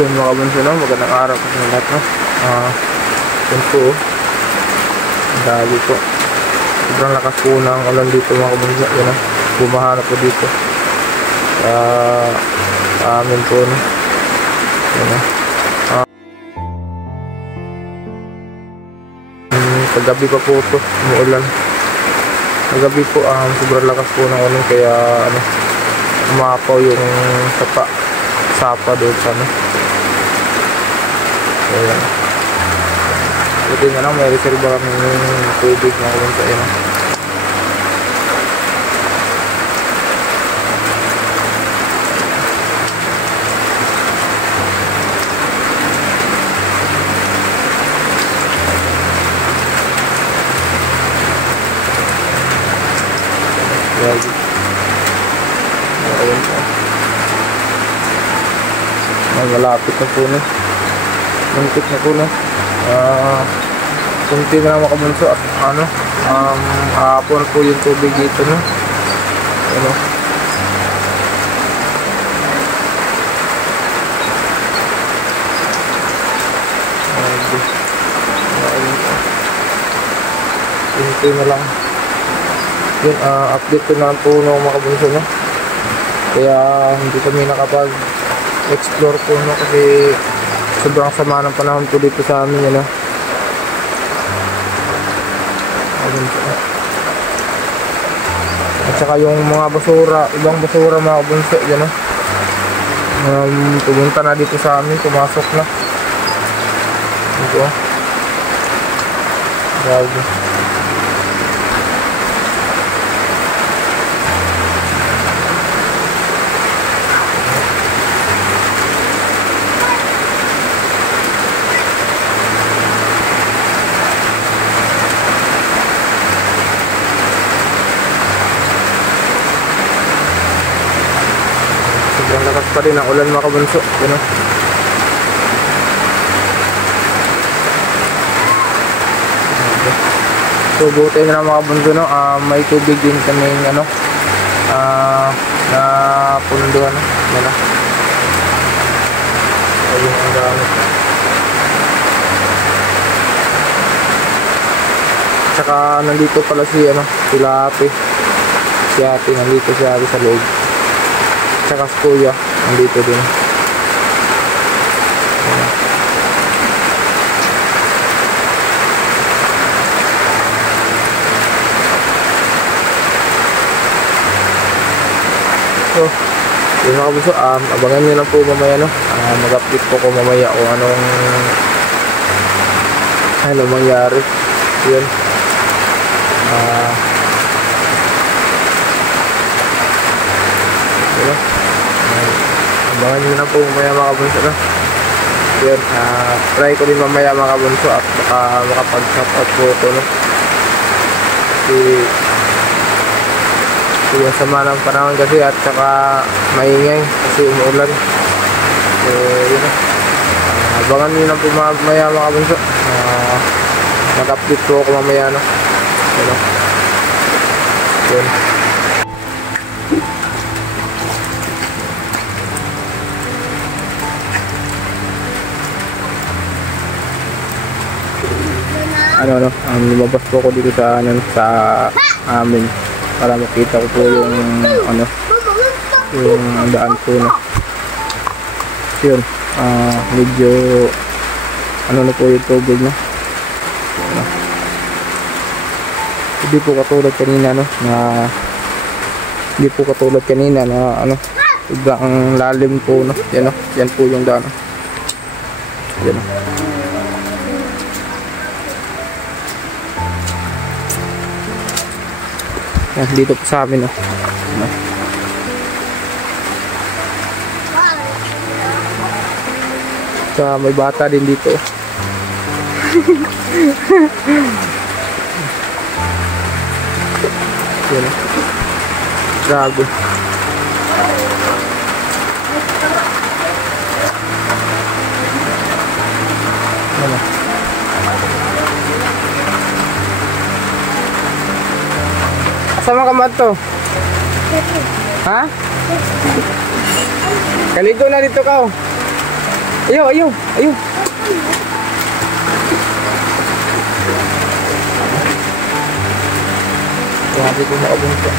Yun mga kabunso, no? Magandang araw po sa lahat, no? Yun po, ang dali po. Sobrang lakas po ng ulan dito mga kabunso. Yun, no? Bumaha na po dito sa amin po, no? Yun, no? Kagabi pa po ito, umuulan. Kagabi po, sobrang lakas po ng ulan, kaya ano, umapaw yung sapa doon sa ano. Ayan. Ito nga lang, may reserva kami ng tubig na kung sa ino. Ayan po. Malapit na po na. Muntik na po na. Kunti na mga kabunso at ano, hapon po yung tubig dito, no? Ano? Kunti na lang. Yun, update ko na po ng mga kabunso, no? Kaya hindi kami nakapag-explore po, no? Kasi sobrang sama ng panahon po dito sa amin, ano. At saka yung mga basura, ibang basura mga kabunso, yan, pumunta na dito sa amin, pumasok na dito. Grabe. Sobrang lakas pa rin ang ulan mga kabunso, yun, so buti na mga kabunso, no? May tubig din kaming ano, na punduhan, yun, ayun ang gamit. Tsaka nandito pala si ano, si ate nandito si ate sa loob. Tsaka si kuya nandito din. So yun mga kabunso, abangan nyo lang po mamaya, no? Mag-update po ko mamaya kung anong mangyari. Yun, abangan nyo na po mamaya mga kabunso, no? Yun, try ko din mamaya mga kabunso at baka makapag-shoutout po ito, no? Kasi yung sama ng panahon kasi at saka maingay kasi umuulan. So yun, abangan nyo na po mamaya mga kabunso. Mag-update po ako mamaya, no? Yun. Lumabas po ako dito sa amin para makita ko po yung yung daan po na. So, yun, medyo ano na po yung tubig na. Hindi po katulad kanina no, na hindi po katulad kanina na ano, sobrang lalim po no. Yan no, yan po yung daan. Yan no. Yan, dito po sa amin no. Yan, no. Sa may bata din dito. Yan. Grabe. Ano? Asama ka man to? Ha? Kalito na dito ka. Ayaw, ayaw, ayaw. Grabe ko makabunta.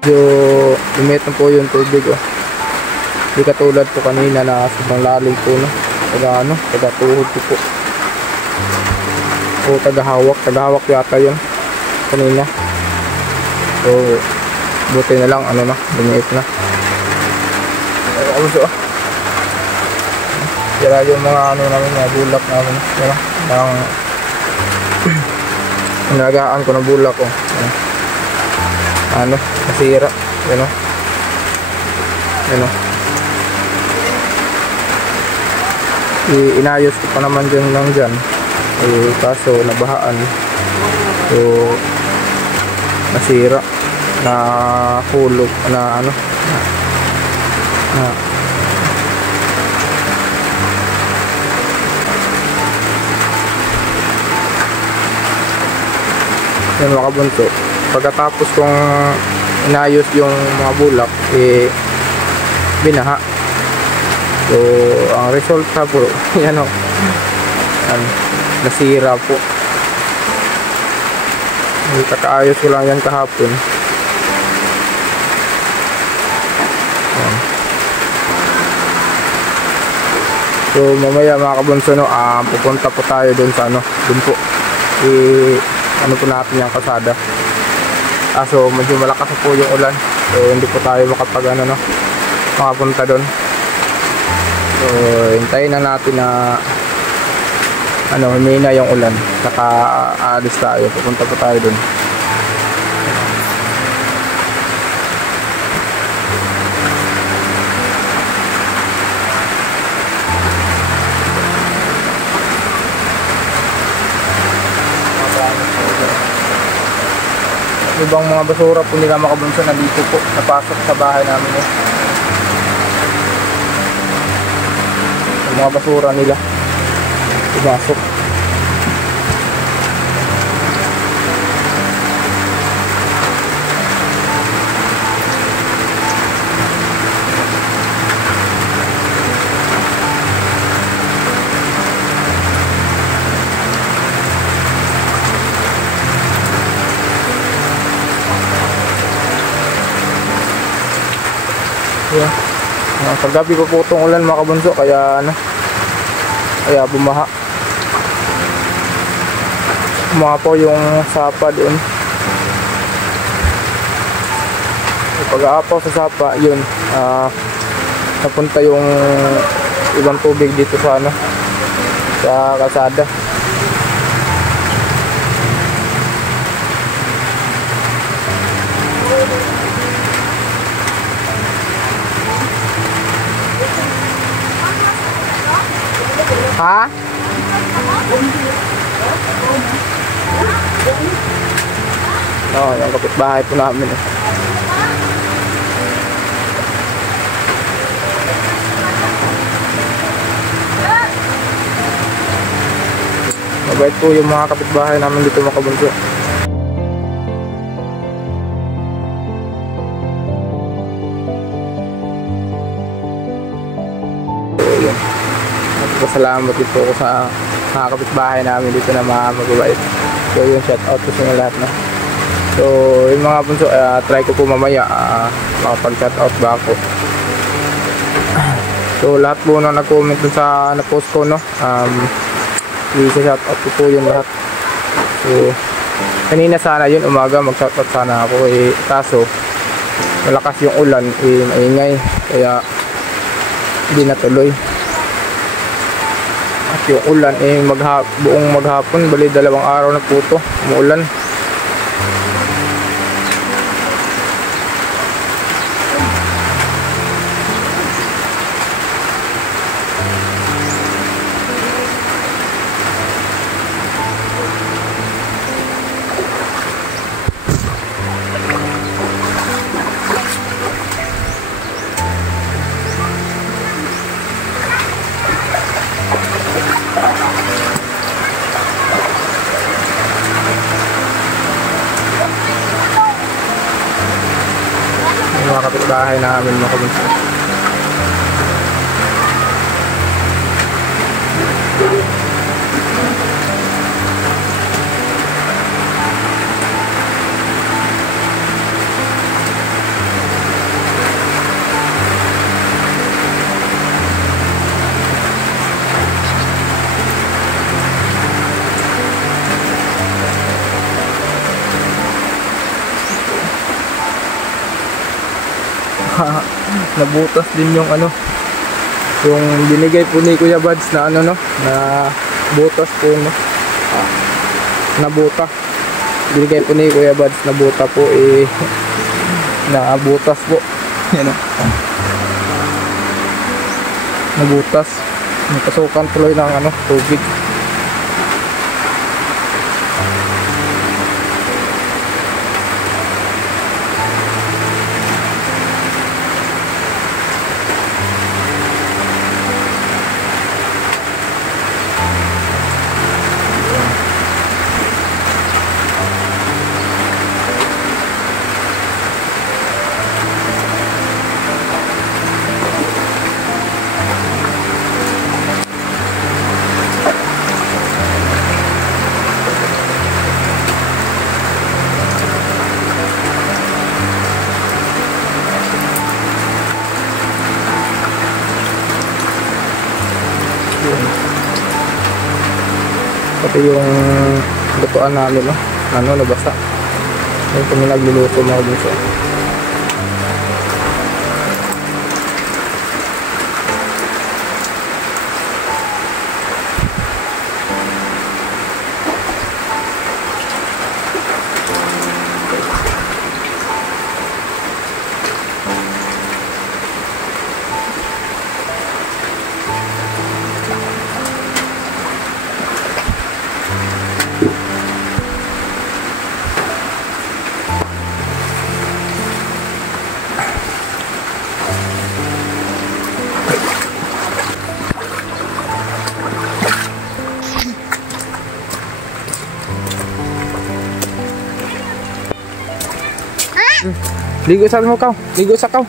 Medyo lumit na po yung tubig oh. Hindi katulad po kanina na sobrang lalim po no. Taga ano, taga tuhod ko po. O tagahawak yata yun kanina. So buti na lang ano na, lumiit na. Ayun oh. Kaya yung mga ano namin, mga bulak namin, yun ang nalagaan ko ng bulak ko. Ano, nasira, yun oh. Yun oh. Inayos ko pa naman dyan lang dyan. Eh, kaso nabahaan. So nasira, na hulog, na ano, na yun mga kabunso. Pagkatapos kong inayos yung mga bulak, eh binaha. So ang resulta po yan o, nasira po. Kakaayos ko lang yan kahapon. So mamaya mga kabunso no, pupunta po tayo dun sa ano, dun po ano po natin yung kasada. So medyo malakas po yung ulan, so hindi po tayo makapag ano no, makapunta dun. So hintayin na natin na ano, humina yung ulan, saka aalis tayo, pupunta po tayo dun. Ibang mga basura po nila mga kabunso na dito po napasok sa bahay namin eh. Yung mga basura nila pumasok. Yeah. Paggabi pa po itong ulan mga kabunso, kaya ano, kaya bumaha po yung sapa doon. Pag-aapaw sa sapa yun, napunta yung ibang tubig dito sa ano, sa kalsada. Ha? Oo, yung kapitbahay po namin eh. Mabait po yung mga kapitbahay namin dito mga kabunso. nagpapasalamat din po ako sa mga kapitbahay namin dito na mga mababait. So yun, shout out po sa inyo lahat, no? So yung mga bunso, try ko po mamaya makapag shout out ba ako. So lahat po na nag-comment dun sa na-post ko, no, i-shout out ko po yung lahat. So kanina sana yun umaga mag-shout out sana ako, kaso malakas yung ulan, maingay, kaya hindi natuloy. At yung ulan buong maghapon, bali 2 araw na po ito umuulan. Mga kapitbahay namin, mga kabunso. Nabutas din yung yung binigay po ni Kuya Buds na no, na butas po, no, nabuta. Binigay po ni Kuya Buds na buta po, na butas po. Yan, nabutas, napasukan tuloy ng tubig. Pati yung lutuan namin, no, nabasa. Yung kami nagluluto, mga bunso. Ligo sa mo kau, ligo sa kau.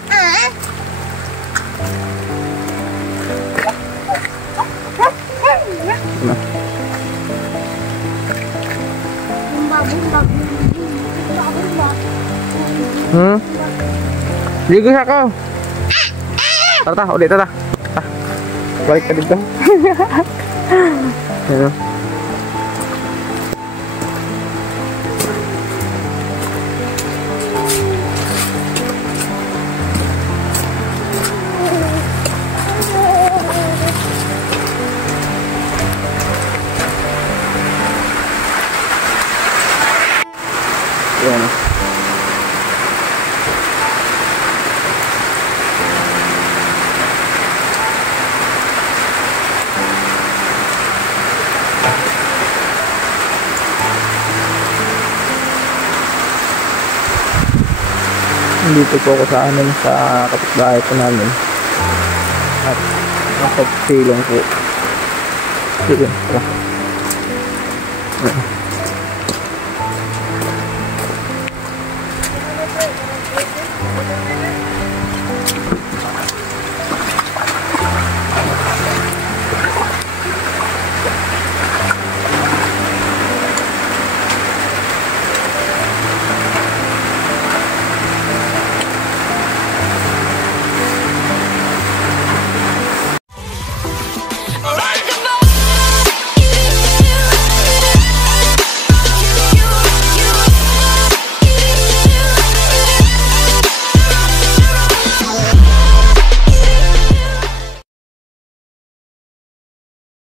Ligo sa kau. Tata, ulit tata. Balik ka dito. Yan. Yan. Dito po ako sa kapitbahay po namin. At nasa silong po. Silong.